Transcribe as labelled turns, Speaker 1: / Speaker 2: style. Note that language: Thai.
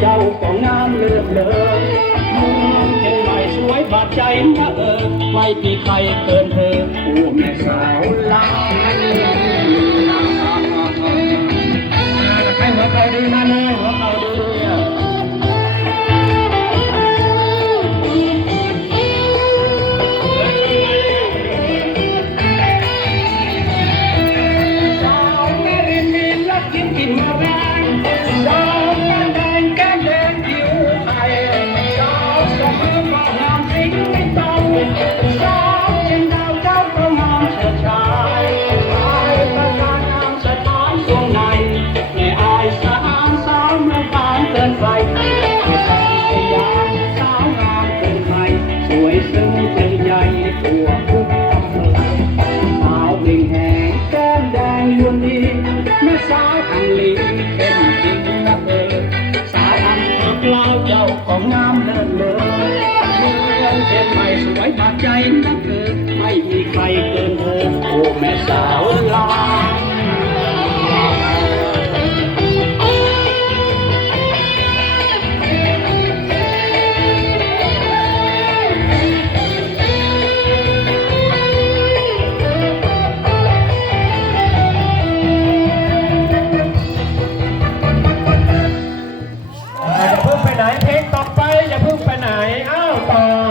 Speaker 1: เจ้าก็งามเลิศเลยมุงเห็นใหม่สวยบาดใจนะเออ ไม่มีใครเกินเธอผู้แม่สาย วนดีแม่สาวทางลีเข็มจริงนะเออสาวอันเอกล่าเจ้าของงามเลิศเลยเมืองเชียงใหม่สวยบาดใจนะเออไม่มีใครเกินเธอโอ้แม่สาว ไหนเพลงต่อไปอย่าเพิ่งไปไหน